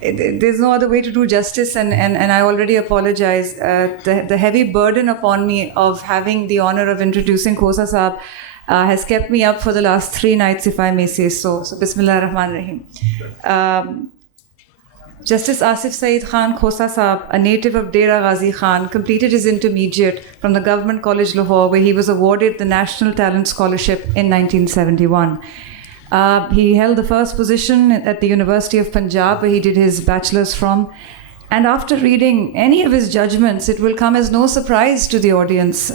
There's no other way to do justice, and I already apologize. The heavy burden upon me of having the honor of introducing Khosa Saab has kept me up for the last 3 nights, if I may say so. So, Bismillah ar-Rahman ar-Rahim. Justice Asif Saeed Khan Khosa Saab, a native of Dera Ghazi Khan, completed his intermediate from the Government College Lahore, where he was awarded the National Talent Scholarship in 1971. He held the first position at the University of Punjab, where he did his bachelor's from. And after reading any of his judgments, it will come as no surprise to the audience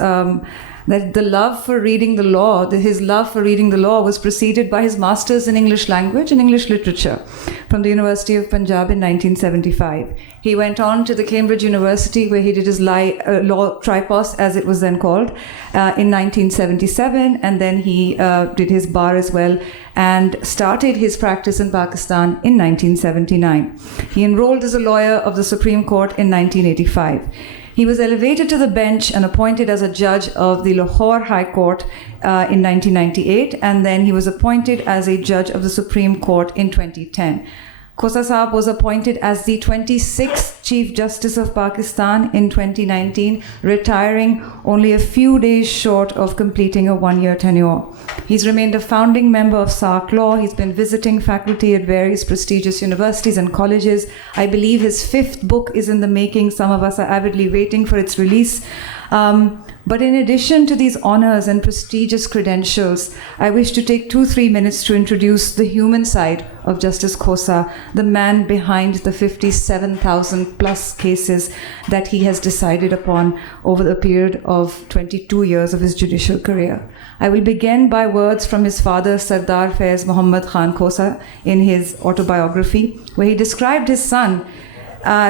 that the love for reading the law, his love for reading the law was preceded by his master's in English language and English literature from the University of Punjab in 1975. He went on to the Cambridge University, where he did his law tripos, as it was then called, in 1977, and then he did his bar as well, and started his practice in Pakistan in 1979. He enrolled as a lawyer of the Supreme Court in 1985. He was elevated to the bench and appointed as a judge of the Lahore High Court in 1998, and then he was appointed as a judge of the Supreme Court in 2010. Khosa Saab was appointed as the 26th Chief Justice of Pakistan in 2019, retiring only a few days short of completing a 1-year tenure. He's remained a founding member of SARC Law. He's been visiting faculty at various prestigious universities and colleges. I believe his 5th book is in the making. Some of us are avidly waiting for its release. But in addition to these honors and prestigious credentials, I wish to take 2-3 minutes to introduce the human side of Justice Khosa, the man behind the 57,000 plus cases that he has decided upon over the period of 22 years of his judicial career. I will begin by words from his father, Sardar Faiz Muhammad Khan Khosa, in his autobiography, where he described his son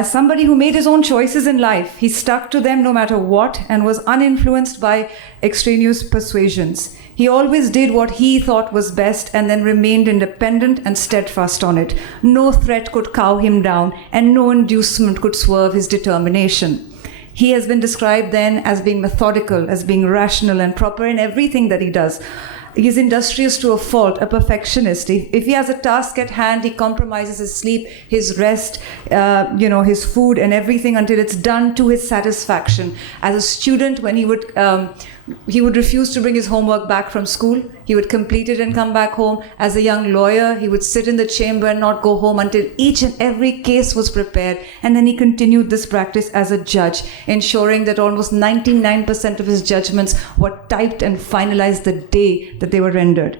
somebody who made his own choices in life. He stuck to them no matter what and was uninfluenced by extraneous persuasions. He always did what he thought was best and then remained independent and steadfast on it. No threat could cow him down, and no inducement could swerve his determination. He has been described then as being methodical, as being rational and proper in everything that he does. He's industrious to a fault, a perfectionist. If he has a task at hand, he compromises his sleep, his rest, his food and everything until it's done to his satisfaction. As a student, when he would refuse to bring his homework back from school. He would complete it and come back home. As a young lawyer, he would sit in the chamber and not go home until each and every case was prepared. And then he continued this practice as a judge, ensuring that almost 99% of his judgments were typed and finalized the day that they were rendered.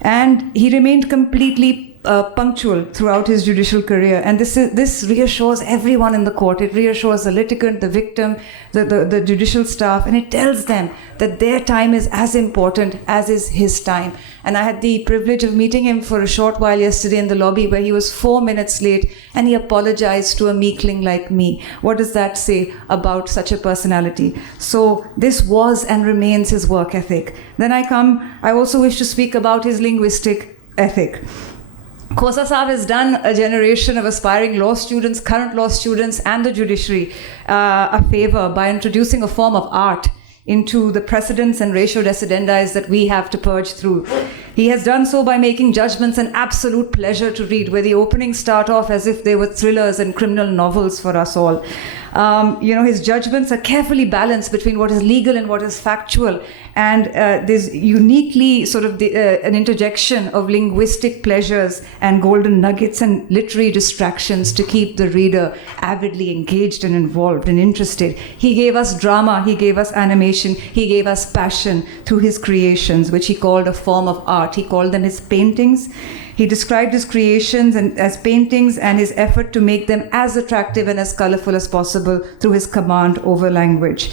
And he remained completely punctual throughout his judicial career, and this reassures everyone in the court. It reassures the litigant, the victim, the judicial staff, and it tells them that their time is as important as is his time. And I had the privilege of meeting him for a short while yesterday in the lobby, where he was 4 minutes late and he apologized to a meekling like me. What does that say about such a personality? So this was and remains his work ethic. Then I also wish to speak about his linguistic ethic. Khosa Saab has done a generation of aspiring law students, current law students, and the judiciary a favor by introducing a form of art into the precedents and ratio decidendi that we have to purge through. He has done so by making judgments an absolute pleasure to read, where the openings start off as if they were thrillers and criminal novels for us all. His judgments are carefully balanced between what is legal and what is factual. And there's uniquely sort of an interjection of linguistic pleasures and golden nuggets and literary distractions to keep the reader avidly engaged and involved and interested. He gave us drama, he gave us animation, he gave us passion through his creations, which he called a form of art. He called them his paintings. He described his creations as paintings and his effort to make them as attractive and as colorful as possible through his command over language.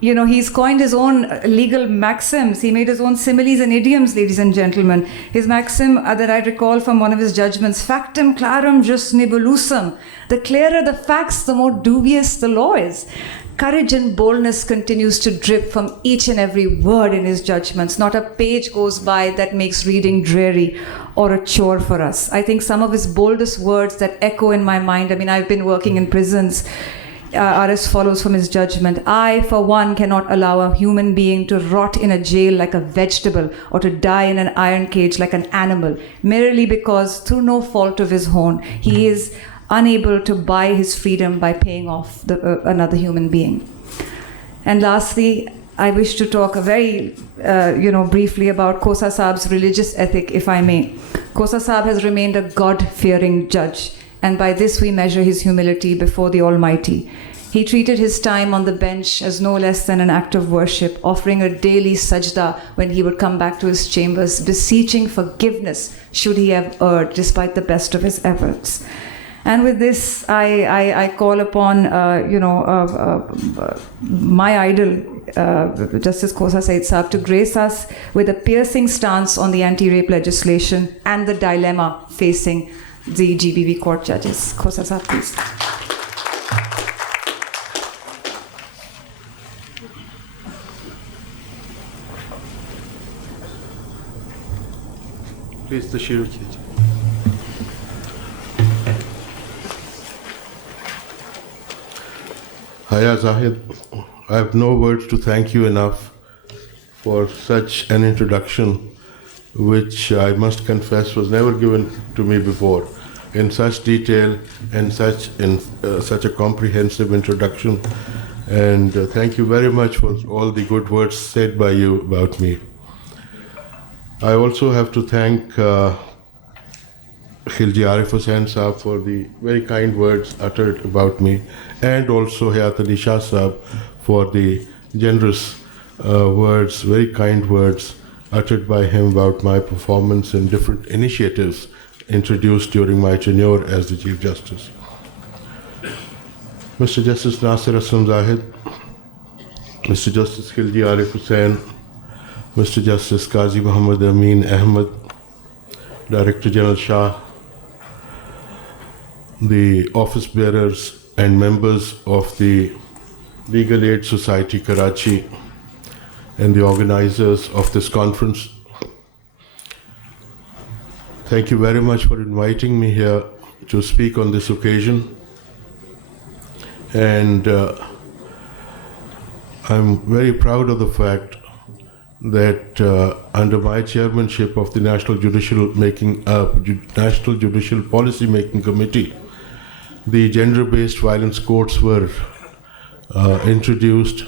He's coined his own legal maxims. He made his own similes and idioms, ladies and gentlemen. His maxim that I recall from one of his judgments, factum clarum jus nebulusum. The clearer the facts, the more dubious the law is. Courage and boldness continues to drip from each and every word in his judgments. Not a page goes by that makes reading dreary or a chore for us. I think some of his boldest words that echo in my mind, I've been working in prisons, are as follows from his judgment. I, for one, cannot allow a human being to rot in a jail like a vegetable or to die in an iron cage like an animal, merely because, through no fault of his own, he is unable to buy his freedom by paying off another human being. And lastly, I wish to talk very, briefly about Khosa Saab's religious ethic, if I may. Khosa Saab has remained a God-fearing judge, and by this we measure his humility before the Almighty. He treated his time on the bench as no less than an act of worship, offering a daily sajda when he would come back to his chambers, beseeching forgiveness should he have erred, despite the best of his efforts. And with this, I call upon, my idol, Justice Khosa Said Saab, to grace us with a piercing stance on the anti-rape legislation and the dilemma facing the GBV court judges. Khosa Saab, please. Please, the Shiru. Haya, Zahid, I have no words to thank you enough for such an introduction, which I must confess was never given to me before, in such detail and such a comprehensive introduction. And thank you very much for all the good words said by you about me. I also have to thank Khilji Arif Hussain Saab for the very kind words uttered about me, and also Hayat Ali Shah Saab for the generous words, very kind words uttered by him about my performance in different initiatives introduced during my tenure as the Chief Justice. Mr. Justice Nasir Aslam Zahid, Mr. Justice Khilji Arif Hussain, Mr. Justice Qazi Muhammad Emaan Ahmed, Director General Shah, the office bearers and members of the Legal Aid Society Karachi, and the organizers of this conference. Thank you very much for inviting me here to speak on this occasion. And I'm very proud of the fact that under my chairmanship of the National Judicial Policy Making Committee, the gender-based violence courts were introduced.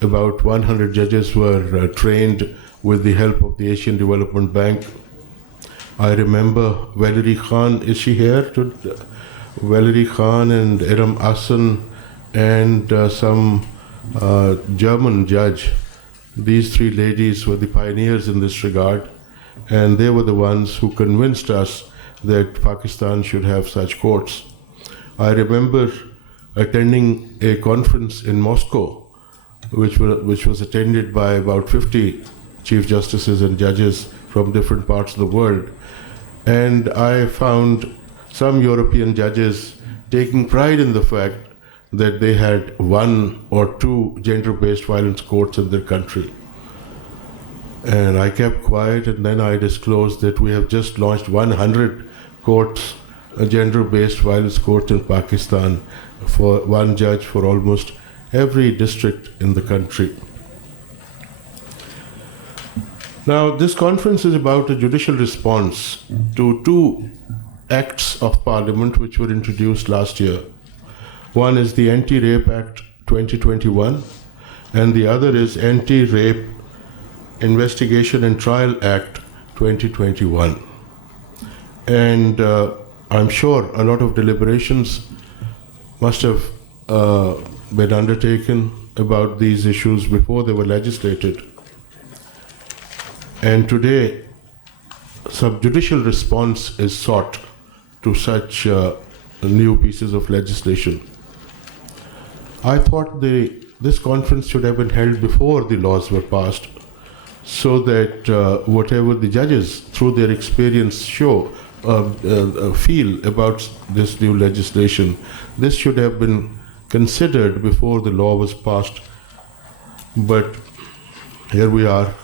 About 100 judges were trained with the help of the Asian Development Bank. I remember Valerie Khan, is she here? Valerie Khan and Iram Asan and some German judge. These three ladies were the pioneers in this regard, and they were the ones who convinced us that Pakistan should have such courts. I remember attending a conference in Moscow, which was attended by about 50 chief justices and judges from different parts of the world. And I found some European judges taking pride in the fact that they had 1 or 2 gender-based violence courts in their country. And I kept quiet, and then I disclosed that we have just launched 100 courts, a gender-based violence court in Pakistan, for 1 judge for almost every district in the country. Now, this conference is about a judicial response to 2 acts of parliament which were introduced last year. One is the Anti-Rape Act 2021, and the other is Anti-Rape Investigation and Trial Act 2021. And I'm sure a lot of deliberations must have been undertaken about these issues before they were legislated. And today, subjudicial response is sought to such new pieces of legislation. I thought this conference should have been held before the laws were passed, so that whatever the judges, through their experience, feel about this new legislation, this should have been considered before the law was passed. But here we are,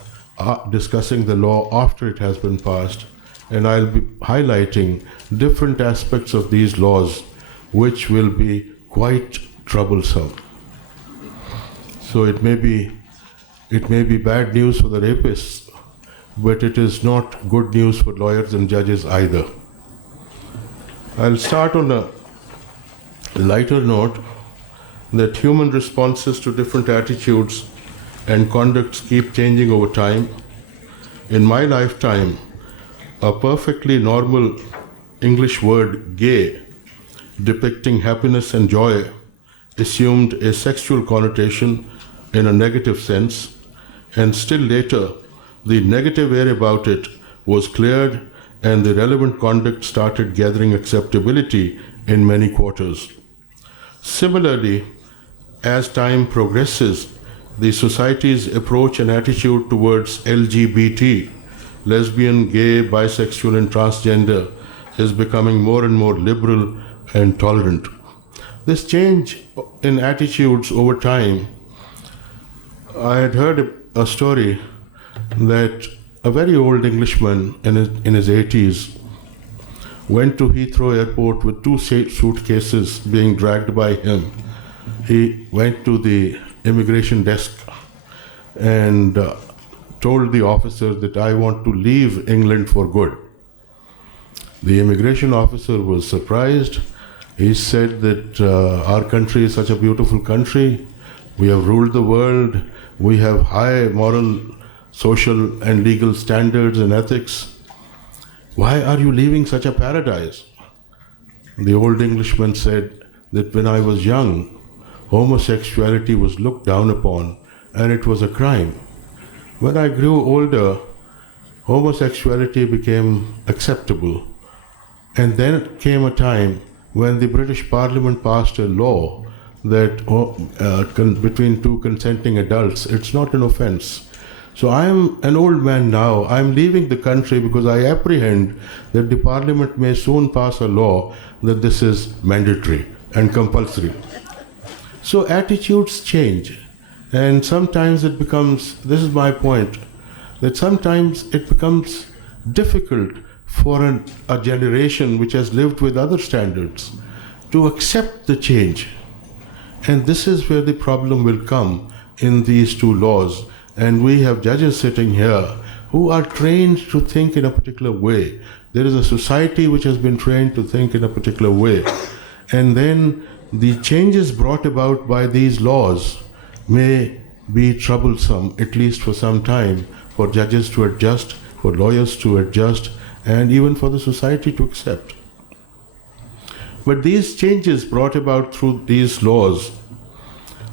discussing the law after it has been passed, and I'll be highlighting different aspects of these laws which will be quite troublesome. So it may be bad news for the rapists, but it is not good news for lawyers and judges either. I'll start on a lighter note that human responses to different attitudes and conducts keep changing over time. In my lifetime, a perfectly normal English word, gay, depicting happiness and joy, assumed a sexual connotation in a negative sense, and still later, the negative air about it was cleared and the relevant conduct started gathering acceptability in many quarters. Similarly, as time progresses, the society's approach and attitude towards LGBT, lesbian, gay, bisexual, and transgender, is becoming more and more liberal and tolerant. This change in attitudes over time, I had heard a story that a very old Englishman in his 80s went to Heathrow Airport with 2 suitcases being dragged by him. He went to the immigration desk and told the officer that I want to leave England for good. The immigration officer was surprised. He said that our country is such a beautiful country. We have ruled the world. We have high moral, social, and legal standards and ethics. Why are you leaving such a paradise? The old Englishman said that when I was young, homosexuality was looked down upon and it was a crime. When I grew older, homosexuality became acceptable. And then came a time when the British Parliament passed a law that between 2 consenting adults, it's not an offense. So I am an old man now. I am leaving the country because I apprehend that the Parliament may soon pass a law that this is mandatory and compulsory. So attitudes change. And sometimes it becomes, this is my point, that sometimes it becomes difficult for a generation which has lived with other standards to accept the change. And this is where the problem will come in these 2 laws. And we have judges sitting here who are trained to think in a particular way. There is a society which has been trained to think in a particular way. And then the changes brought about by these laws may be troublesome, at least for some time, for judges to adjust, for lawyers to adjust, and even for the society to accept. But these changes brought about through these laws,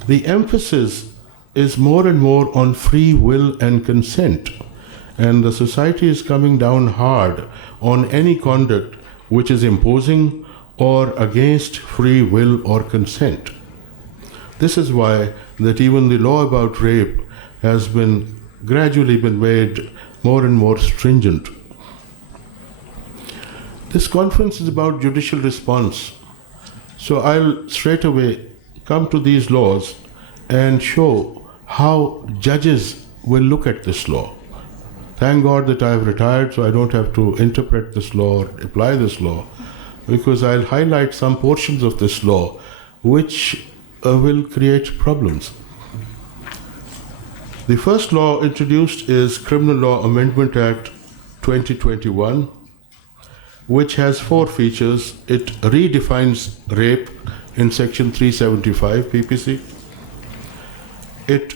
the emphasis is more and more on free will and consent. And the society is coming down hard on any conduct which is imposing or against free will or consent. This is why that even the law about rape has been gradually been made more and more stringent. This conference is about judicial response. So I'll straight away come to these laws and show how judges will look at this law. Thank God that I have retired, so I don't have to interpret this law or apply this law, because I'll highlight some portions of this law which will create problems. The first law introduced is Criminal Law Amendment Act 2021, which has 4 features. It redefines rape in Section 375 PPC. It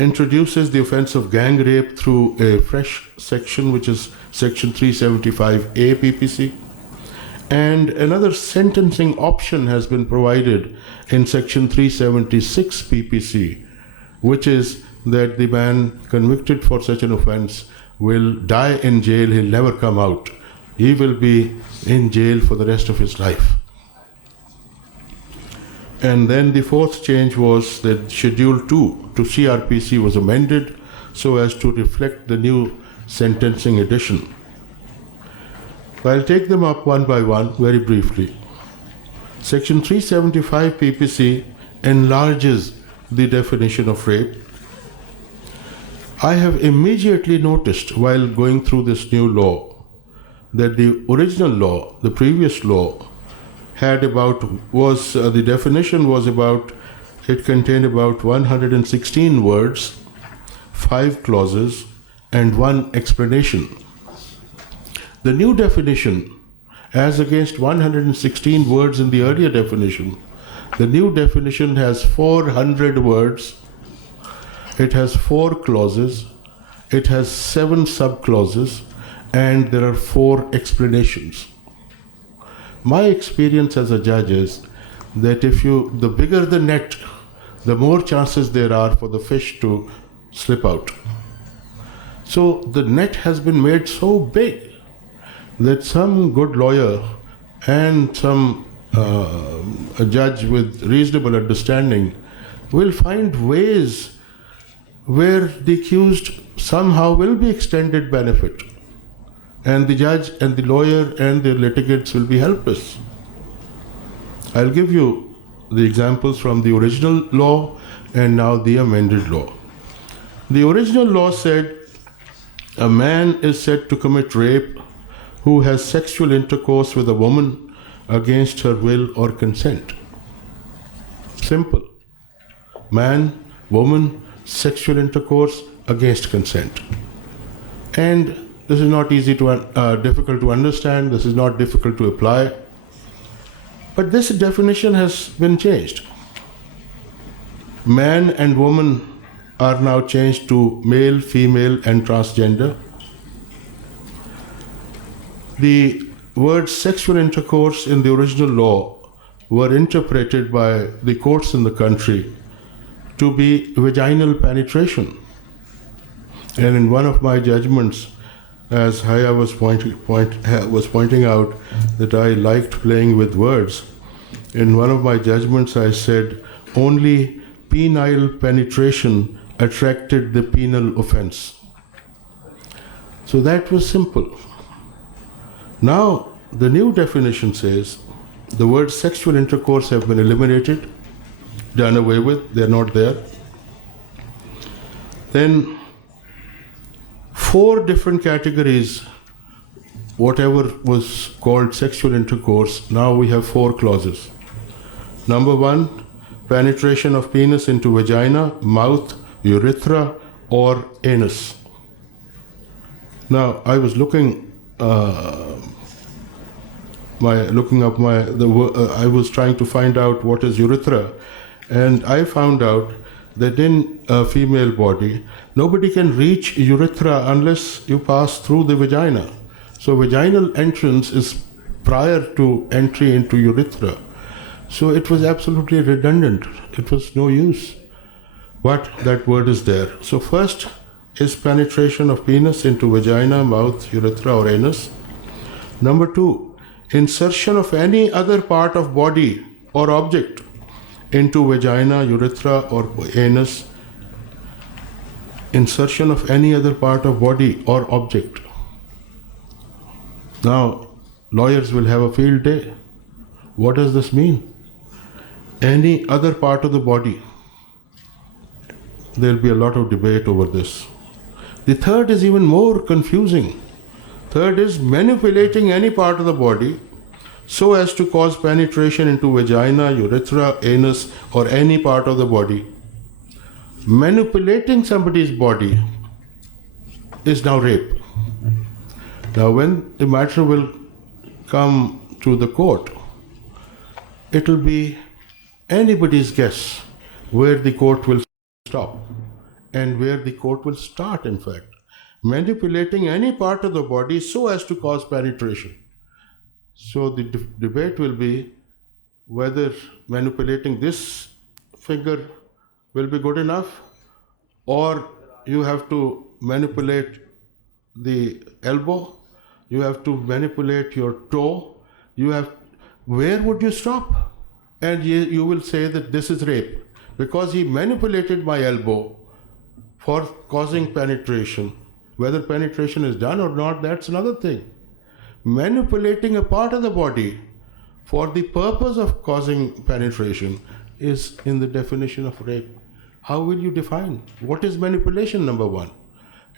introduces the offense of gang rape through a fresh section, which is Section 375A PPC. And another sentencing option has been provided in Section 376 PPC, which is that the man convicted for such an offense will die in jail, he'll never come out. He will be in jail for the rest of his life. And then the 4th change was that Schedule 2 to CRPC was amended so as to reflect the new sentencing edition. I'll take them up one by one very briefly. Section 375 PPC enlarges the definition of rape. I have immediately noticed while going through this new law that the original law, the previous law, had about, the definition was about It contained about 116 words, 5 clauses, and 1 explanation. The new definition, as against 116 words in the earlier definition, the new definition has 400 words, it has 4 clauses, it has 7 subclauses, and there are 4 explanations. My experience as a judge is that the bigger the net, the more chances there are for the fish to slip out. So the net has been made so big that some good lawyer and some a judge with reasonable understanding will find ways where the accused somehow will be extended benefit, and the judge and the lawyer and the litigants will be helpless. I'll give you the examples from the original law and now the amended law. The original law said a man is said to commit rape who has sexual intercourse with a woman against her will or consent. Simple. Man, woman, sexual intercourse against consent. And this is not difficult to understand, this is not difficult to apply. But this definition has been changed. Man and woman are now changed to male, female, and transgender. The words sexual intercourse in the original law were interpreted by the courts in the country to be vaginal penetration. And in one of my judgments, as Haya was pointing out that I liked playing with words, in one of my judgments I said only penile penetration attracted the penal offense. So that was simple. Now the new definition says the words sexual intercourse have been eliminated, done away with, they're not there. Then 4 different categories, whatever was called sexual intercourse, now we have 4 clauses. Number 1, penetration of penis into vagina, mouth, urethra, or anus. Now, I was I was trying to find out what is urethra, and I found out that in a female body, nobody can reach urethra unless you pass through the vagina. So vaginal entrance is prior to entry into urethra. So it was absolutely redundant. It was no use. But that word is there. So first is penetration of penis into vagina, mouth, urethra, or anus. Number 2, insertion of any other part of body or object into vagina, urethra, or anus. Insertion of any other part of body or object. Now, lawyers will have a field day. What does this mean? Any other part of the body. There'll be a lot of debate over this. The third is even more confusing. Third is manipulating any part of the body so as to cause penetration into vagina, urethra, anus, or any part of the body. Manipulating somebody's body is now rape. Now when the matter will come to the court, it will be anybody's guess where the court will stop and where the court will start, in fact. Manipulating any part of the body so as to cause penetration. So the debate will be whether manipulating this finger will be good enough, or you have to manipulate the elbow, you have to manipulate your toe, where would you stop? And you will say that this is rape because he manipulated my elbow for causing penetration. Whether penetration is done or not, that's another thing. Manipulating a part of the body for the purpose of causing penetration is in the definition of rape. How will you define? What is manipulation, number 1?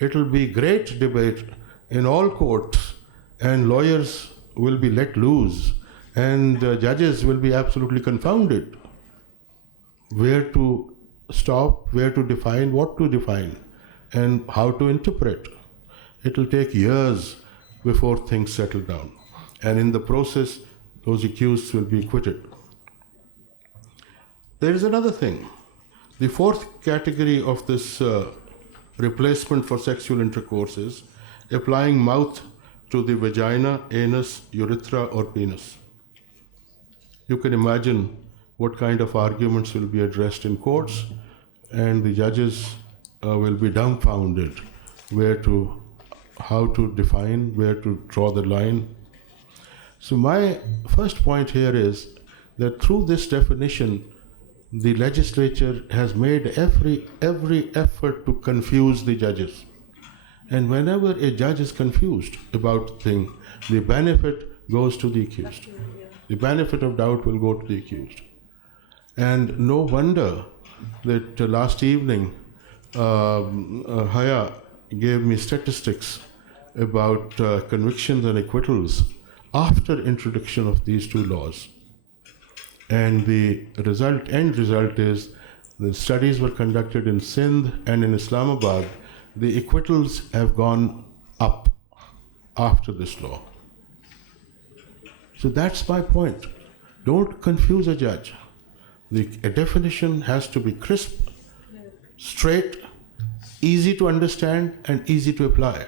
It will be great debate in all courts, and lawyers will be let loose, and judges will be absolutely confounded. where to stop, where to define, what to define, and how to interpret. It will take years before things settle down. And in the process, those accused will be acquitted. There is another thing. The fourth category of this replacement for sexual intercourse is applying mouth to the vagina, anus, urethra, or penis. You can imagine what kind of arguments will be addressed in courts, and the judges will be dumbfounded how to define, where to draw the line. So my first point here is that through this definition, the legislature has made every effort to confuse the judges. And whenever a judge is confused about a thing, the benefit goes to the accused. The benefit of doubt will go to the accused. And no wonder that last evening, Haya gave me statistics about convictions and acquittals after introduction of these two laws. And the end result is the studies were conducted in Sindh and in Islamabad. The acquittals have gone up after this law. So that's my point. Don't confuse a judge. A definition has to be crisp, straight, easy to understand, and easy to apply.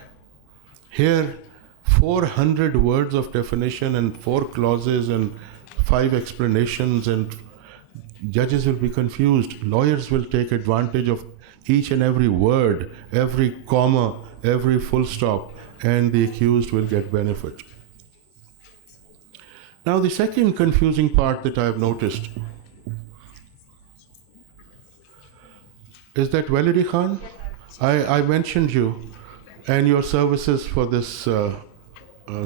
Here, 400 words of definition and 4 clauses and 5 explanations, and judges will be confused. Lawyers will take advantage of each and every word, every comma, every full stop, and the accused will get benefit. Now, the second confusing part that I have noticed is that Valerie Khan, I mentioned you and your services for this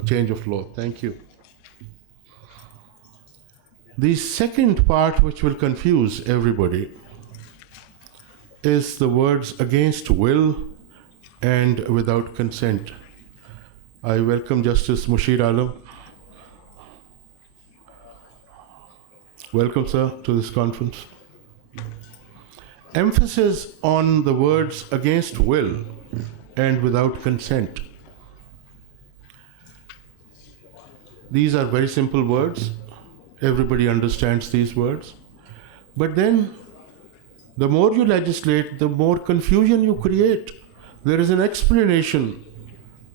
change of law. Thank you. The second part, which will confuse everybody, is the words against will and without consent. I welcome Justice Mushir Alam. Welcome, sir, to this conference. Emphasis on the words against will and without consent. These are very simple words. Everybody understands these words. But then, the more you legislate, the more confusion you create. There is an explanation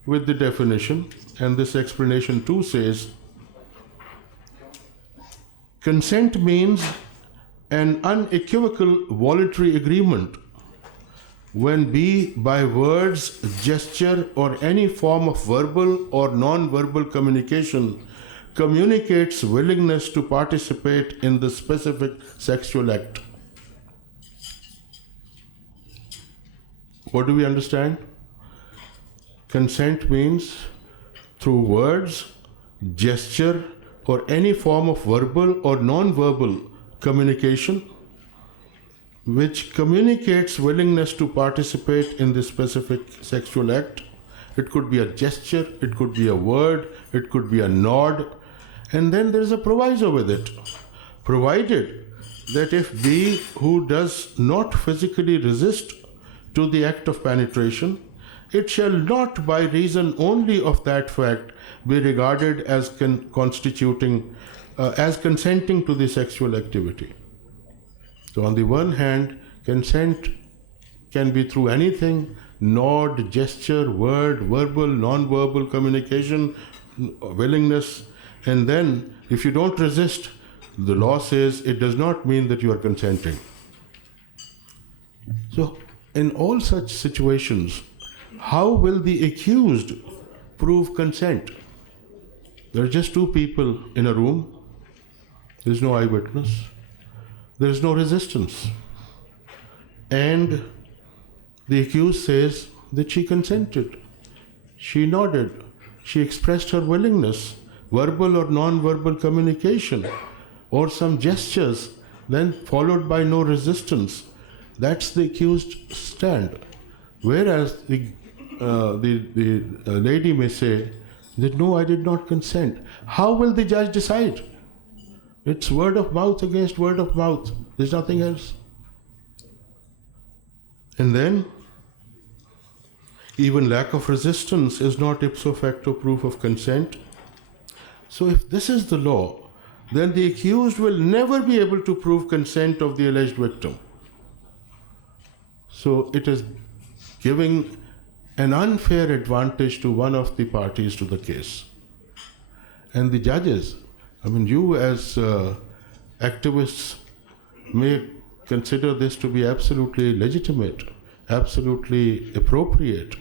with the definition, and this explanation too says, consent means an unequivocal voluntary agreement when B, by words, gesture, or any form of verbal or non-verbal communication, communicates willingness to participate in the specific sexual act. What do we understand? Consent means through words, gesture, or any form of verbal or non-verbal communication which communicates willingness to participate in the specific sexual act. It could be a gesture, it could be a word, it could be a nod, and then there is a proviso with it. Provided that if B, who does not physically resist to the act of penetration, it shall not by reason only of that fact be regarded as consenting to the sexual activity. So on the one hand, consent can be through anything, nod, gesture, word, verbal, non-verbal communication, willingness, and then if you don't resist, the law says it does not mean that you are consenting. So in all such situations, how will the accused prove consent? There are just two people in a room. There is no eyewitness. There is no resistance. And the accused says that she consented. She nodded. She expressed her willingness, verbal or non-verbal communication, or some gestures, then followed by no resistance. That's the accused stand. Whereas the lady may say that no, I did not consent. How will the judge decide? It's word of mouth against word of mouth. There's nothing else. And then, even lack of resistance is not ipso facto proof of consent. So if this is the law, then the accused will never be able to prove consent of the alleged victim. So it is giving an unfair advantage to one of the parties to the case. And the judges, you as activists may consider this to be absolutely legitimate, absolutely appropriate.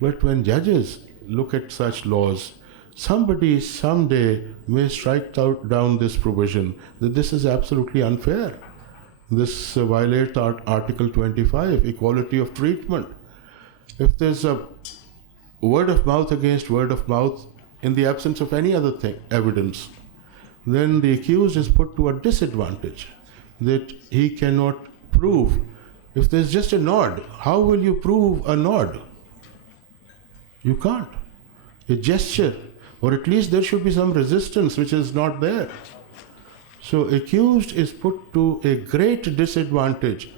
But when judges look at such laws, somebody someday may strike down this provision that this is absolutely unfair. This violates Article 25, equality of treatment. If there's a word of mouth against word of mouth in the absence of any other evidence, then the accused is put to a disadvantage that he cannot prove. If there's just a nod, how will you prove a nod? You can't. A gesture, or at least there should be some resistance which is not there. So accused is put to a great disadvantage,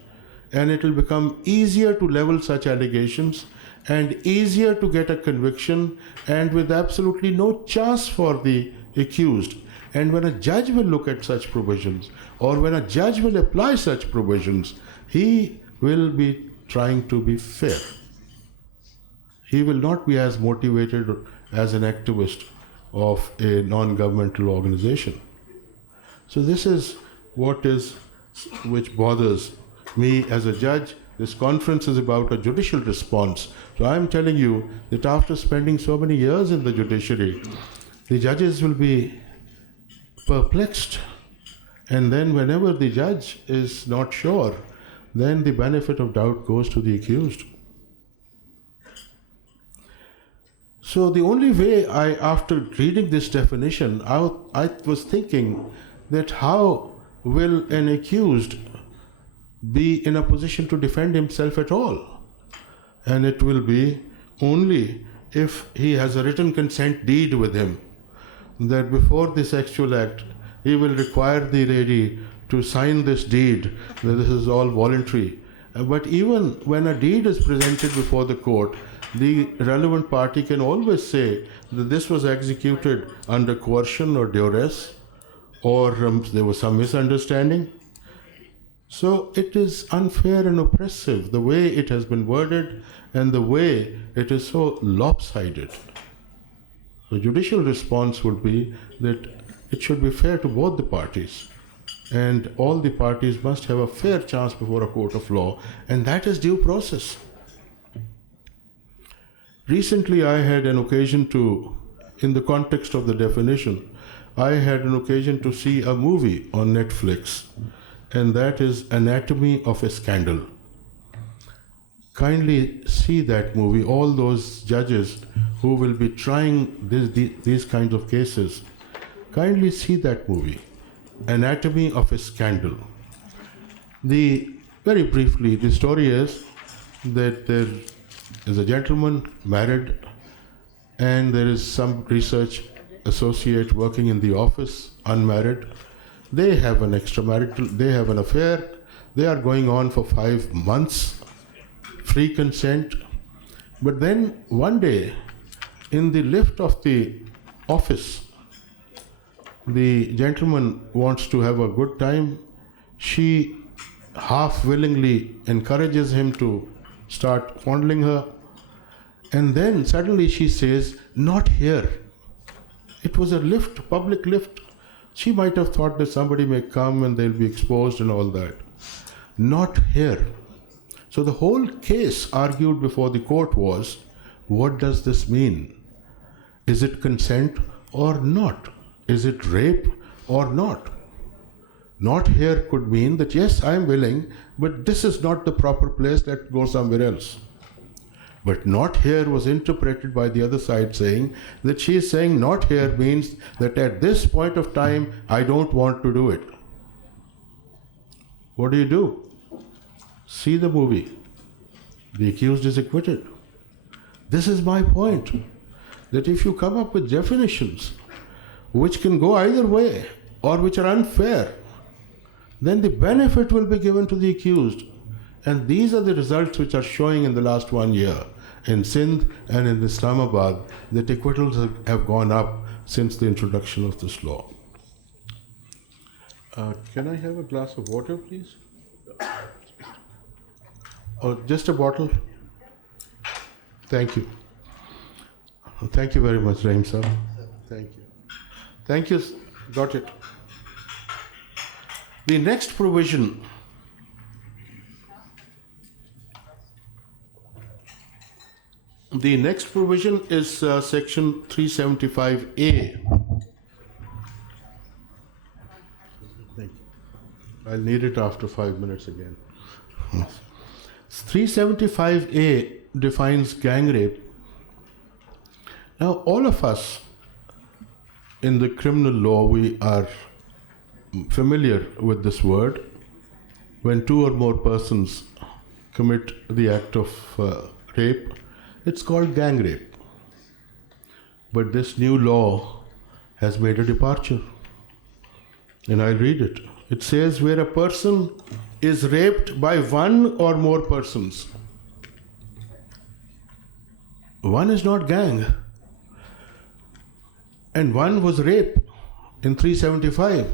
and it will become easier to level such allegations and easier to get a conviction, and with absolutely no chance for the accused. And when a judge will look at such provisions, or when a judge will apply such provisions, he will be trying to be fair. He will not be as motivated as an activist of a non-governmental organization. So this is which bothers me as a judge. This conference is about a judicial response. So I am telling you that after spending so many years in the judiciary, the judges will be perplexed. And then whenever the judge is not sure, then the benefit of doubt goes to the accused. So the only way after reading this definition, I was thinking that how will an accused be in a position to defend himself at all? And it will be only if he has a written consent deed with him, that before the sexual act, he will require the lady to sign this deed, that this is all voluntary. But even when a deed is presented before the court, the relevant party can always say that this was executed under coercion or duress, or there was some misunderstanding. So it is unfair and oppressive, the way it has been worded and the way it is so lopsided. The judicial response would be that it should be fair to both the parties, and all the parties must have a fair chance before a court of law, and that is due process. Recently I had an occasion to, in the context of the definition, I had an occasion to see a movie on Netflix, and that is Anatomy of a Scandal. Kindly see that movie. All those judges who will be trying these kinds of cases, kindly see that movie, Anatomy of a Scandal. Very briefly, the story is that there is a gentleman married, and there is some research associate working in the office, unmarried. They have an affair. They are going on for 5 months, free consent. But then one day, in the lift of the office, the gentleman wants to have a good time. She half willingly encourages him to start fondling her. And then suddenly she says, "Not here." It was a lift, public lift. She might have thought that somebody may come and they'll be exposed and all that. Not here. So the whole case argued before the court was, what does this mean? Is it consent or not? Is it rape or not? Not here could mean that yes, I am willing, but this is not the proper place, let's go somewhere else. But not here was interpreted by the other side saying that she is saying not here means that at this point of time, I don't want to do it. What do? See the movie. The accused is acquitted. This is my point, that if you come up with definitions which can go either way, or which are unfair, then the benefit will be given to the accused. And these are the results which are showing in the last 1 year. In Sindh and in Islamabad, that acquittals have gone up since the introduction of this law. Can I have a glass of water, please? Or just a bottle? Thank you. Thank you very much, Rahim sir. Thank you. Thank you. Got it. The next provision is section 375A. Thank you. I'll need it after 5 minutes again. 375A defines gang rape. Now, all of us in the criminal law, we are familiar with this word. When two or more persons commit the act of rape, it's called gang rape. But this new law has made a departure. And I'll read it. It says, where a person is raped by one or more persons. One is not gang. And one was rape in 375.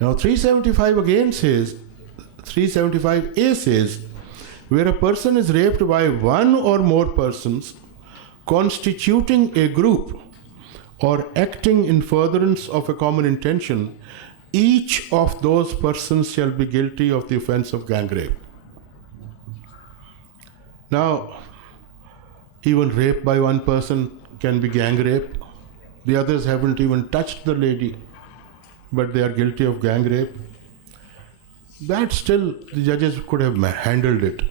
Now 375 again says, 375A says, where a person is raped by one or more persons constituting a group or acting in furtherance of a common intention, each of those persons shall be guilty of the offense of gang rape. Now, even rape by one person can be gang rape. The others haven't even touched the lady, but they are guilty of gang rape. That still, the judges could have handled it.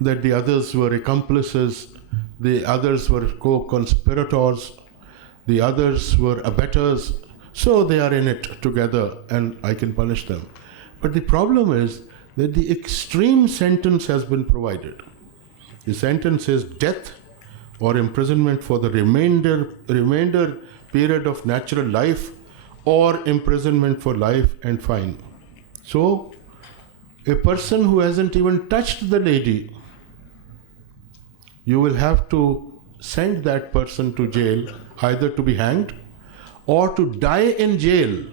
That the others were accomplices, the others were co-conspirators, the others were abettors, so they are in it together and I can punish them. But the problem is that the extreme sentence has been provided. The sentence is death or imprisonment for the remainder period of natural life, or imprisonment for life and fine. So, a person who hasn't even touched the lady, you will have to send that person to jail, either to be hanged or to die in jail.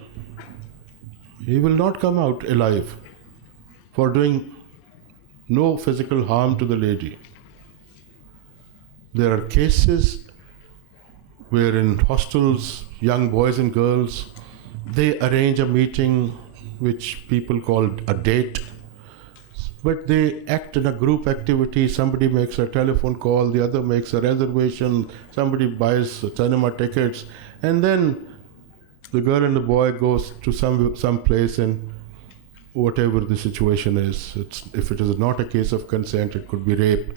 He will not come out alive for doing no physical harm to the lady. There are cases where in hostels, young boys and girls, they arrange a meeting which people call a date, but they act in a group activity. Somebody makes a telephone call, the other makes a reservation, somebody buys cinema tickets, and then the girl and the boy goes to some place, and whatever the situation is, if it is not a case of consent, it could be rape.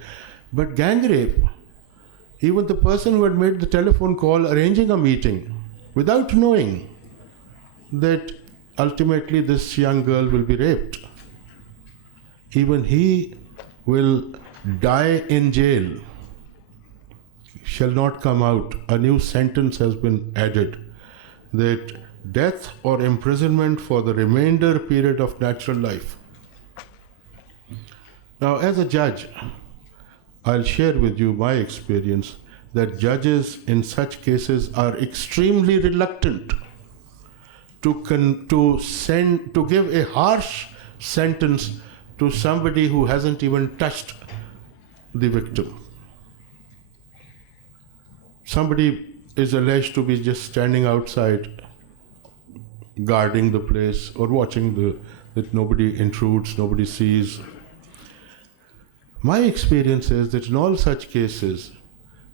But gang rape, even the person who had made the telephone call arranging a meeting without knowing that ultimately this young girl will be raped, even he will die in jail, shall not come out. A new sentence has been added, that death or imprisonment for the remainder period of natural life. Now, as a judge, I'll share with you my experience that judges in such cases are extremely reluctant to give a harsh sentence to somebody who hasn't even touched the victim. Somebody is alleged to be just standing outside, guarding the place or watching that nobody intrudes, nobody sees. My experience is that in all such cases,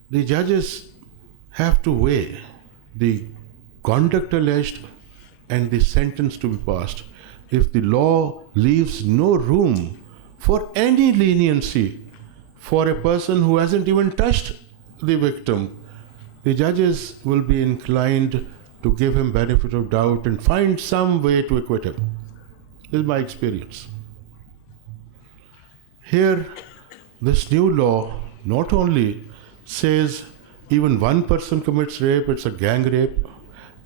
the judges have to weigh the conduct alleged and the sentence to be passed. If the law leaves no room for any leniency for a person who hasn't even touched the victim, the judges will be inclined to give him benefit of doubt and find some way to acquit him. This is my experience. Here, this new law not only says even one person commits rape, it's a gang rape,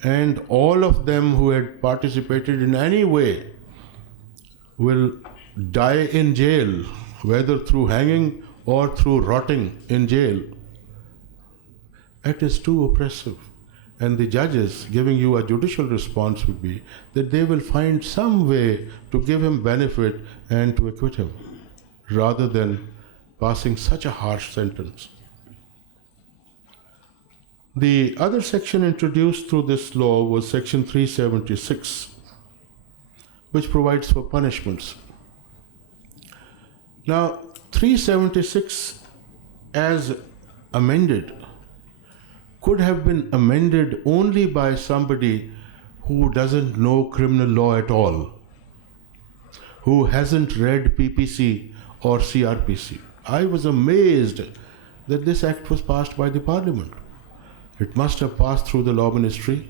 and all of them who had participated in any way will die in jail, whether through hanging or through rotting in jail. It is too oppressive. And the judges giving you a judicial response would be that they will find some way to give him benefit and to acquit him, rather than passing such a harsh sentence. The other section introduced through this law was section 376, which provides for punishments. Now, 376 as amended could have been amended only by somebody who doesn't know criminal law at all, who hasn't read PPC or CRPC. I was amazed that this act was passed by the Parliament. It must have passed through the Law Ministry.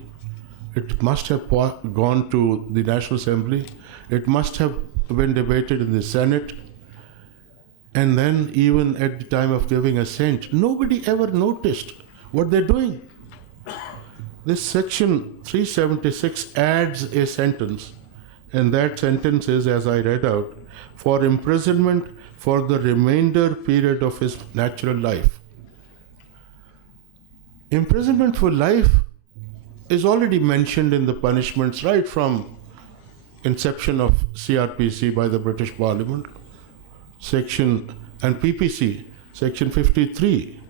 It must have gone to the National Assembly. It must have been debated in the Senate. And then even at the time of giving assent, nobody ever noticed what they're doing. This section 376 adds a sentence, and that sentence is, as I read out, for imprisonment for the remainder period of his natural life. Imprisonment for life is already mentioned in the punishments right from inception of CRPC by the British Parliament, and PPC, section 53,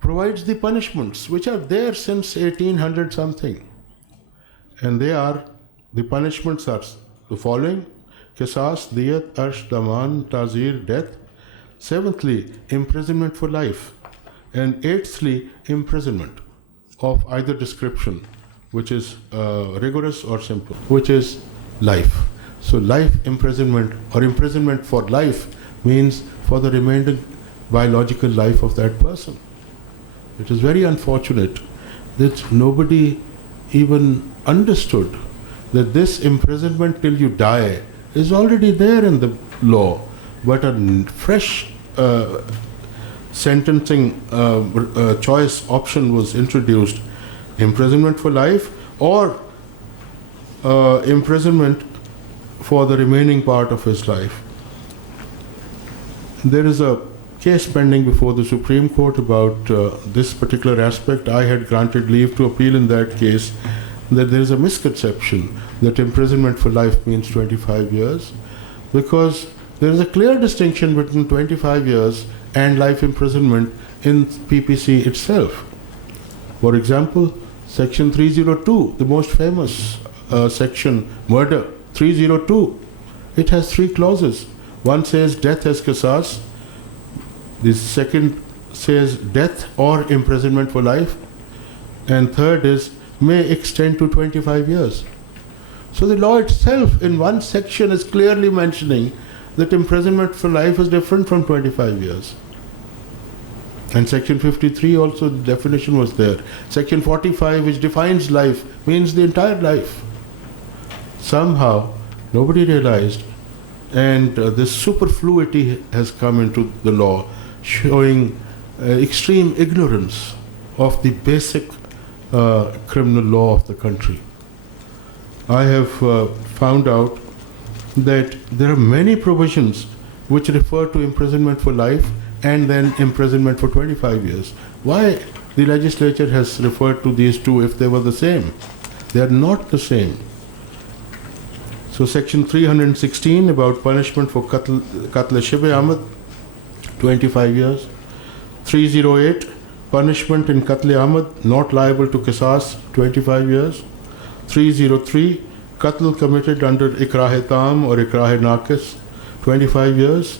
provides the punishments which are there since 1800 something. And the punishments are the following: Qisas, Diyat, Arsh, Daman, Tazir, death. Seventhly, imprisonment for life. And eighthly, imprisonment of either description, which is rigorous or simple, which is life. So life imprisonment or imprisonment for life means for the remaining biological life of that person. It is very unfortunate that nobody even understood that this imprisonment till you die is already there in the law, but a fresh sentencing choice option was introduced: imprisonment for life or imprisonment for the remaining part of his life. There is a case pending before the Supreme Court about this particular aspect. I had granted leave to appeal in that case, that there is a misconception that imprisonment for life means 25 years, because there is a clear distinction between 25 years and life imprisonment in PPC itself. For example, section 302, the most famous section, murder, 302, it has three clauses. One says death as qisas, the second says death or imprisonment for life, and third is may extend to 25 years. So the law itself in one section is clearly mentioning that imprisonment for life is different from 25 years. And section 53 also, the definition was there. Section 45, which defines life, means the entire life. Somehow nobody realized, and this superfluity has come into the law, showing extreme ignorance of the basic criminal law of the country. I have found out that there are many provisions which refer to imprisonment for life and then imprisonment for 25 years. Why the legislature has referred to these two if they were the same? They are not the same. So section 316 about punishment for Qatl Shibh Ahmad, 25 years. 308, punishment in Qatl Ahmad, not liable to Qisas, 25 years. 303, Qatl committed under Ikrah Tam or Ikrah Naqis, 25 years.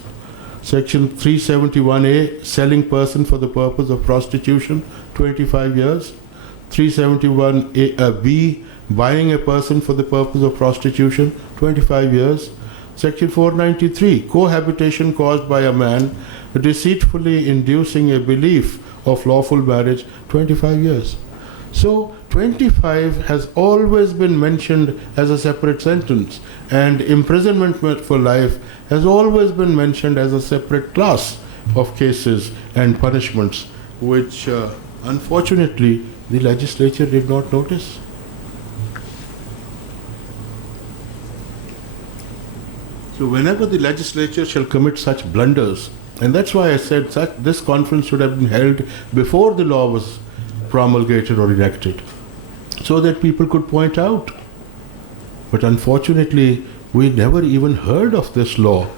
Section 371A, selling person for the purpose of prostitution, 25 years. 371B, buying a person for the purpose of prostitution, 25 years. Section 493, cohabitation caused by a man deceitfully inducing a belief of lawful marriage, 25 years. So 25 has always been mentioned as a separate sentence, and imprisonment for life has always been mentioned as a separate class of cases and punishments, which unfortunately the legislature did not notice. So whenever the legislature shall commit such blunders, and that's why I said this conference should have been held before the law was promulgated or enacted, so that people could point out. But unfortunately, we never even heard of this law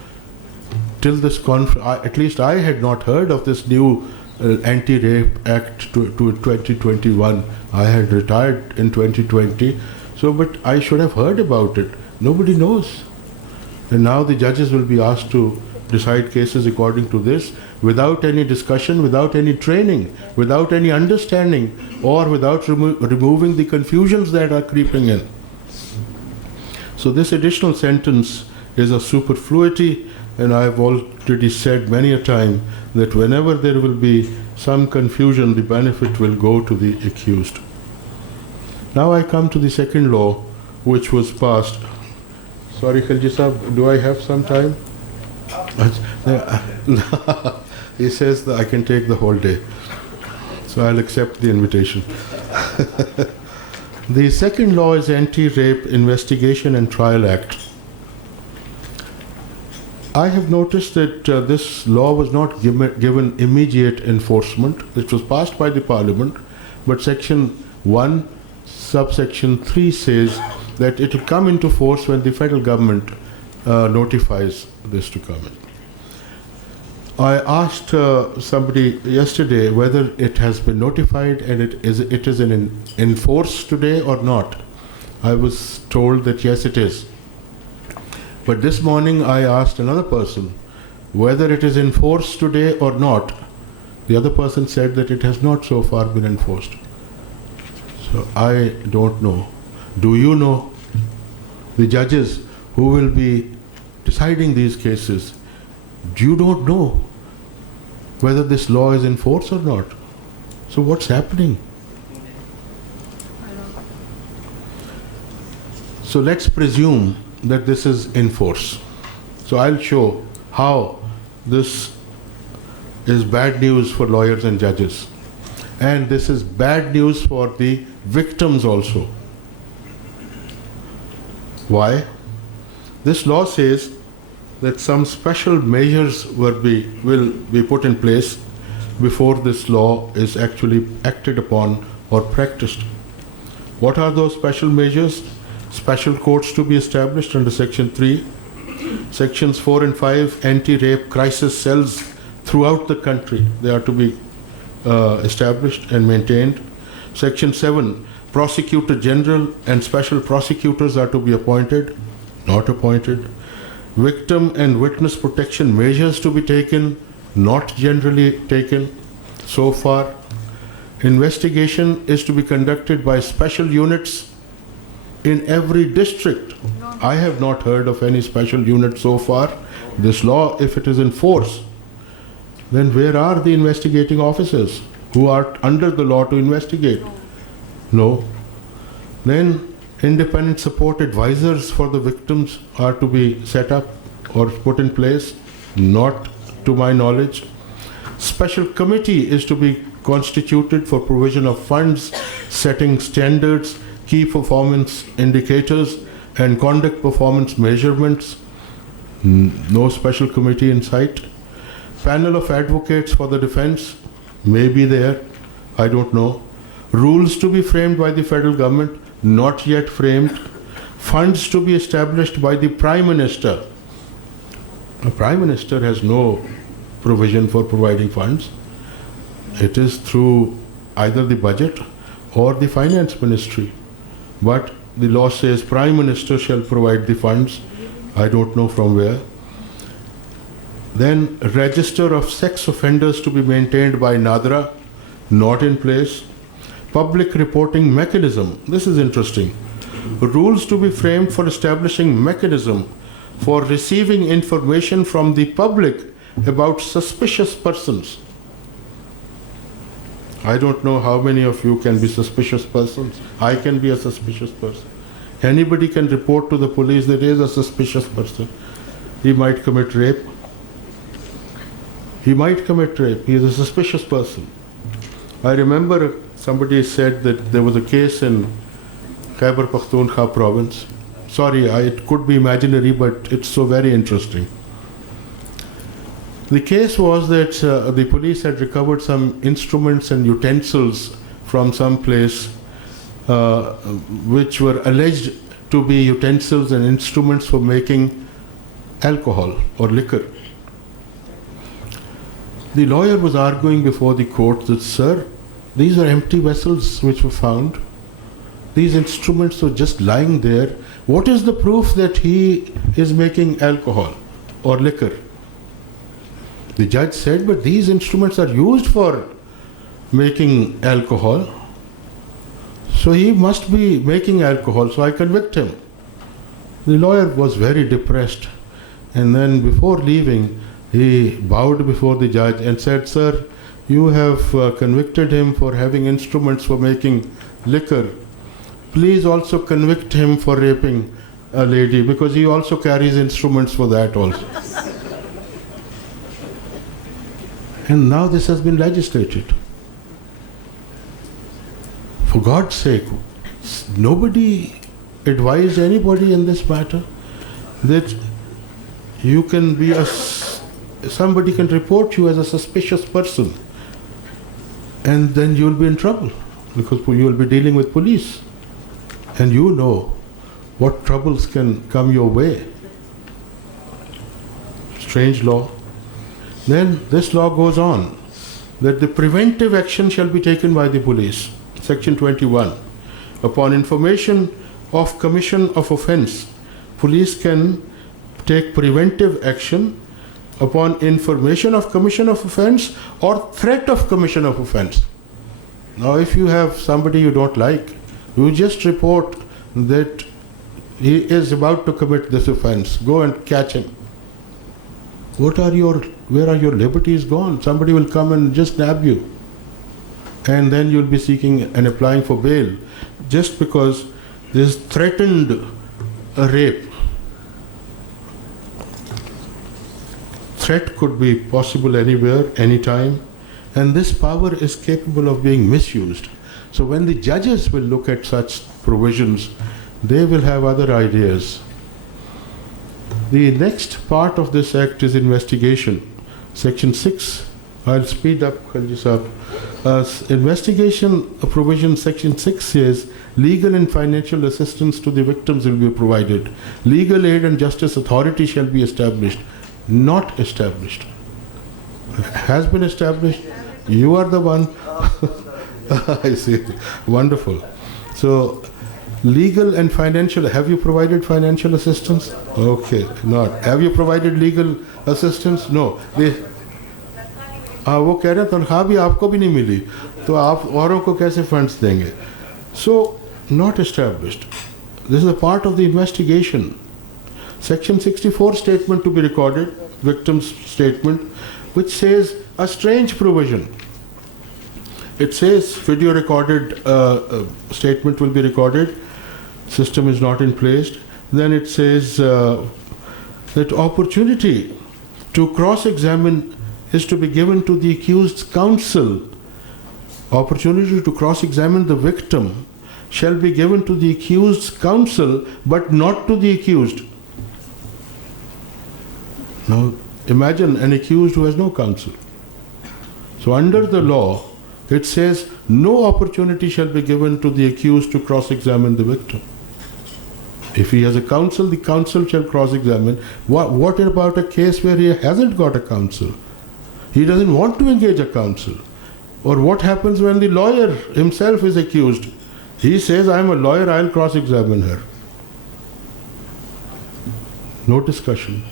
till this conference. At least I had not heard of this new Anti-Rape Act to 2021. I had retired in 2020, but I should have heard about it. Nobody knows. And now the judges will be asked to decide cases according to this, without any discussion, without any training, without any understanding, or without removing the confusions that are creeping in. So this additional sentence is a superfluity, and I've already said many a time that whenever there will be some confusion, the benefit will go to the accused. Now I come to the second law, which was passed. Sorry, Khalji Sahab, do I have some time? He says that I can take the whole day. So I'll accept the invitation. The second law is Anti-Rape Investigation and Trial Act. I have noticed that this law was not given immediate enforcement. It was passed by the Parliament, but Section 1, subsection 3 says that it will come into force when the federal government notifies this to come in. I asked somebody yesterday whether it has been notified and it is in force today or not. I was told that yes, it is. But this morning I asked another person whether it is in force today or not. The other person said that it has not so far been enforced. So I don't know. Do you know? The judges who will be deciding these cases, you don't know whether this law is in force or not. So what's happening? So let's presume that this is in force. So I'll show how this is bad news for lawyers and judges. And this is bad news for the victims also. Why? This law says that some special measures will be put in place before this law is actually acted upon or practiced. What are those special measures? Special courts to be established under Section 3. Sections 4 and 5, anti-rape crisis cells throughout the country. They are to be established and maintained. Section 7, Prosecutor General and special prosecutors are to be appointed, not appointed. Victim and witness protection measures to be taken, not generally taken so far. Investigation is to be conducted by special units in every district. I have not heard of any special unit so far. This law, if it is in force, then where are the investigating officers who are under the law to investigate? No. Then independent support advisors for the victims are to be set up or put in place, not to my knowledge. Special committee is to be constituted for provision of funds, setting standards, key performance indicators, and conduct performance measurements. No special committee in sight. Panel of advocates for the defense may be there, I don't know. Rules to be framed by the federal government, not yet framed. Funds to be established by the Prime Minister. The Prime Minister has no provision for providing funds. It is through either the budget or the Finance Ministry. But the law says Prime Minister shall provide the funds. I don't know from where. Then register of sex offenders to be maintained by NADRA, not in place. Public reporting mechanism. This is interesting. Rules to be framed for establishing mechanism for receiving information from the public about suspicious persons. I don't know how many of you can be suspicious persons. I can be a suspicious person. Anybody can report to the police that he is a suspicious person. He might commit rape. He might commit rape. He is a suspicious person. I remember somebody said that there was a case in Khyber Pakhtunkhwa province. Sorry, it could be imaginary, but it's so very interesting. The case was that the police had recovered some instruments and utensils from some place which were alleged to be utensils and instruments for making alcohol or liquor. The lawyer was arguing before the court that, sir, these are empty vessels which were found. These instruments were just lying there. What is the proof that he is making alcohol or liquor? The judge said, but these instruments are used for making alcohol. So he must be making alcohol, so I convict him. The lawyer was very depressed. And then before leaving, he bowed before the judge and said, sir, you have convicted him for having instruments for making liquor. Please also convict him for raping a lady, because he also carries instruments for that also. And now this has been legislated. For God's sake, nobody advised anybody in this matter that you can be somebody can report you as a suspicious person, and then you'll be in trouble because you'll be dealing with police, and you know what troubles can come your way. Strange law. Then this law goes on that the preventive action shall be taken by the police. Section 21. Upon information of commission of offence, police can take preventive action upon information of commission of offence or threat of commission of offence. Now, if you have somebody you don't like, you just report that he is about to commit this offence. Go and catch him. Where are your liberties gone? Somebody will come and just nab you. And then you'll be seeking and applying for bail just because there's threatened a rape. Threat could be possible anywhere, anytime, and this power is capable of being misused. So when the judges will look at such provisions, they will have other ideas. The next part of this act is investigation. Section 6, I'll speed up, Khalji Sahab. Investigation provision, section 6 says, legal and financial assistance to the victims will be provided. Legal aid and justice authority shall be established. Not established. Has been established. You are the one. I see. Wonderful. So, legal and financial, have you provided financial assistance? Okay, not. Have you provided legal assistance? No. वो कह रहे हैं तनख्वाह भी आपको भी नहीं मिली तो आप औरों को कैसे फंड्स देंगे? So, not established. This is a part of the investigation. Section 64 statement to be recorded, victim's statement, which says a strange provision. It says video recorded statement will be recorded, system is not in place. Then it says that opportunity to cross-examine is to be given to the accused's counsel. Opportunity to cross-examine the victim shall be given to the accused's counsel, but not to the accused. Now, imagine an accused who has no counsel. So under the law, it says no opportunity shall be given to the accused to cross-examine the victim. If he has a counsel, the counsel shall cross-examine. What about a case where he hasn't got a counsel? He doesn't want to engage a counsel. Or what happens when the lawyer himself is accused? He says, I'm a lawyer, I'll cross-examine her. No discussion,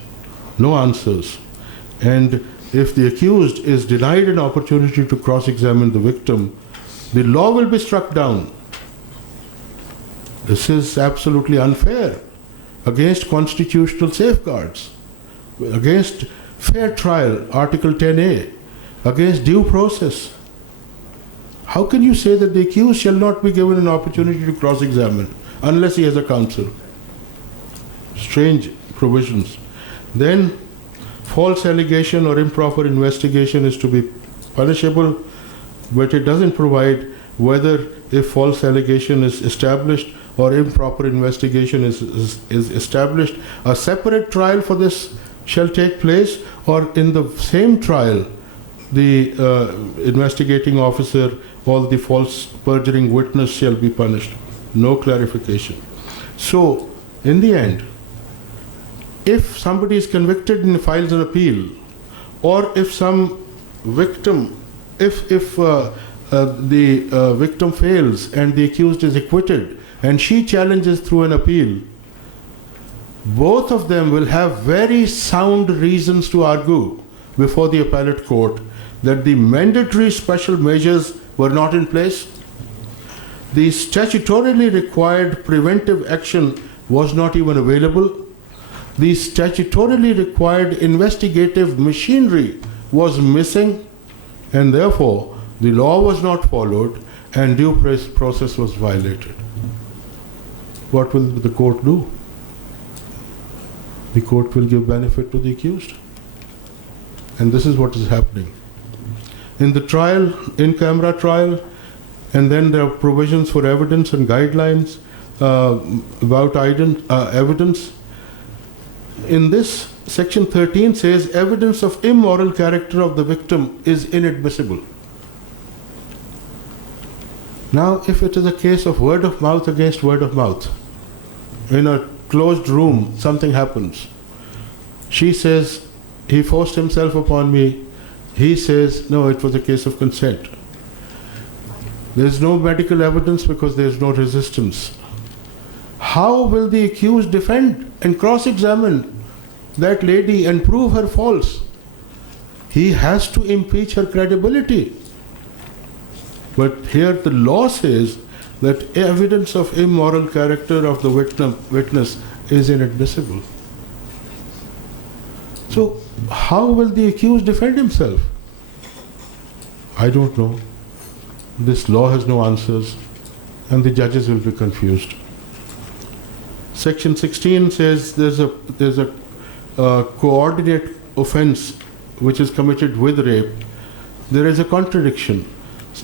no answers. And if the accused is denied an opportunity to cross-examine the victim, the law will be struck down. This is absolutely unfair, against constitutional safeguards, against fair trial, Article 10A, against due process. How can you say that the accused shall not be given an opportunity to cross-examine unless he has a counsel? Strange provisions. Then, false allegation or improper investigation is to be punishable, but it doesn't provide whether if false allegation is established or improper investigation is established, a separate trial for this shall take place, or in the same trial, the investigating officer or the false perjuring witness shall be punished. No clarification. So, in the end, if somebody is convicted and files an appeal, or if some victim, if the victim fails and the accused is acquitted and she challenges through an appeal, both of them will have very sound reasons to argue before the appellate court that the mandatory special measures were not in place, the statutorily required preventive action was not even available, the statutorily required investigative machinery was missing, and therefore the law was not followed and due process was violated. What will the court do? The court will give benefit to the accused. And this is what is happening. In the trial, in-camera trial, and then there are provisions for evidence and guidelines about evidence. In this, section 13 says evidence of immoral character of the victim is inadmissible. Now, if it is a case of word of mouth against word of mouth, in a closed room, something happens. She says, he forced himself upon me. He says, no, it was a case of consent. There's no medical evidence because there's no resistance. How will the accused defend and cross-examine that lady and prove her false? He has to impeach her credibility. But here the law says that evidence of immoral character of the witness is inadmissible. So how will the accused defend himself? I don't know. This law has no answers, and the judges will be confused. Section 16 says there's a coordinate offense which is committed with rape. There is a contradiction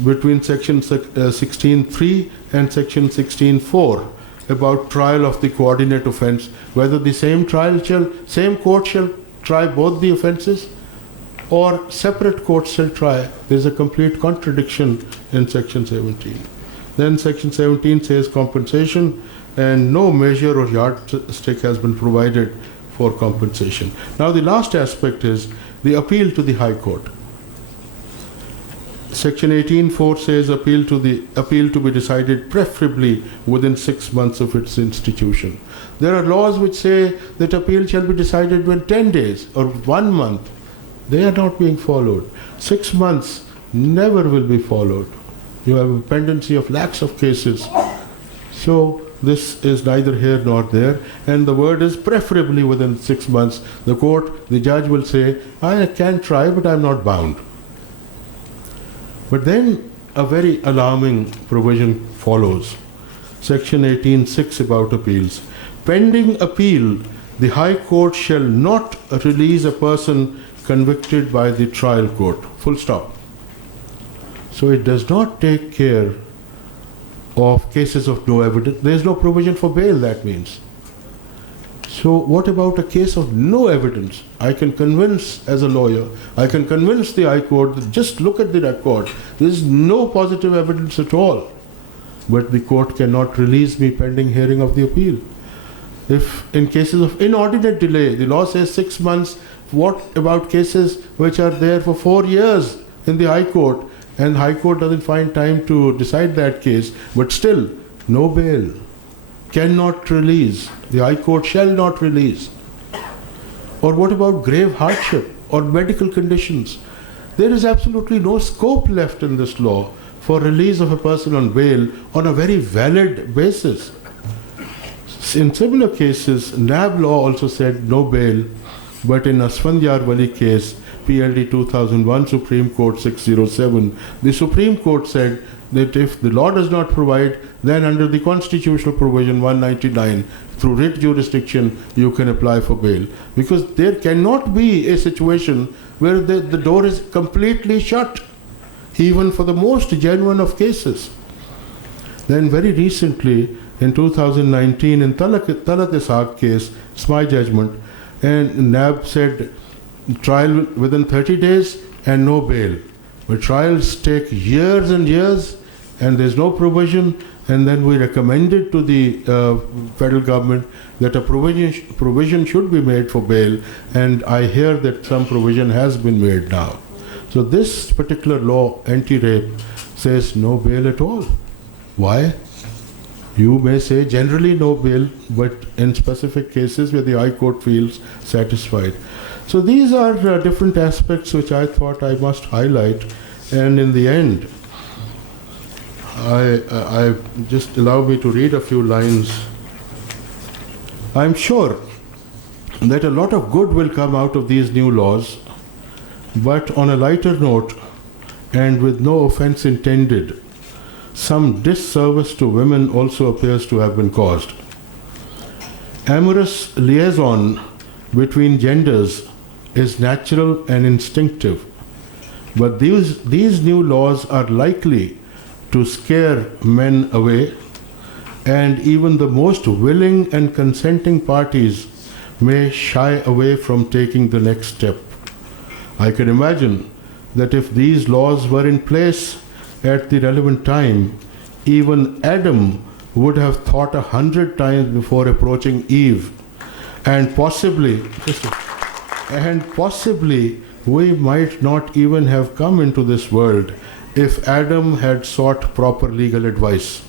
between section 16.3 and section 16.4 about trial of the coordinate offense, whether the same court shall try both the offenses or separate courts shall try. There's a complete contradiction in section 17. Then section 17 says compensation, and no measure or yardstick has been provided for compensation. Now the last aspect is the appeal to the High Court. Section 18.4 says appeal to be decided preferably within 6 months of its institution. There are laws which say that appeal shall be decided within 10 days or 1 month. They are not being followed. 6 months never will be followed. You have a pendency of lakhs of cases. So this is neither here nor there, and the word is preferably within 6 months. The judge will say, I can try, but I'm not bound. But then a very alarming provision follows. Section 18.6 about appeals. Pending appeal, the High Court shall not release a person convicted by the trial court. Full stop. So it does not take care of cases of no evidence. There is no provision for bail, that means. So what about a case of no evidence? I can convince, as a lawyer, I can convince the High Court that just look at the record. There is no positive evidence at all. But the court cannot release me pending hearing of the appeal. If in cases of inordinate delay, the law says 6 months, what about cases which are there for 4 years in the High Court, and High Court doesn't find time to decide that case, but still, no bail, cannot release, the High Court shall not release. Or what about grave hardship or medical conditions? There is absolutely no scope left in this law for release of a person on bail on a very valid basis. In similar cases, NAB law also said no bail, but in Asfandyar Wali case, PLD 2001, Supreme Court 607, the Supreme Court said that if the law does not provide, then under the constitutional provision 199, through writ jurisdiction, you can apply for bail. Because there cannot be a situation where the door is completely shut, even for the most genuine of cases. Then very recently, in 2019, in Talat Ishaq case, it's my judgment, and NAB said trial within 30 days and no bail. But trials take years and years, and there's no provision, and then we recommended to the federal government that a provision should be made for bail, and I hear that some provision has been made now. So this particular law, anti-rape, says no bail at all. Why? You may say generally no bail, but in specific cases where the High Court feels satisfied. So these are different aspects which I thought I must highlight, and in the end, I just allow me to read a few lines. I'm sure that a lot of good will come out of these new laws, but on a lighter note, and with no offense intended, some disservice to women also appears to have been caused. Amorous liaison between genders is natural and instinctive, but these new laws are likely to scare men away, and even the most willing and consenting parties may shy away from taking the next step. I can imagine that if these laws were in place at the relevant time, even Adam would have thought 100 times before approaching Eve, and possibly we might not even have come into this world if Adam had sought proper legal advice.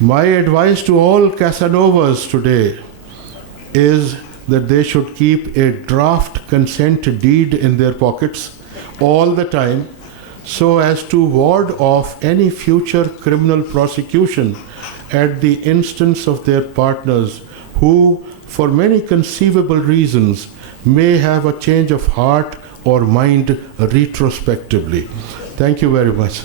My advice to all Casanovas today is that they should keep a draft consent deed in their pockets all the time, so as to ward off any future criminal prosecution at the instance of their partners who, for many conceivable reasons, may have a change of heart or mind retrospectively. Thank you very much.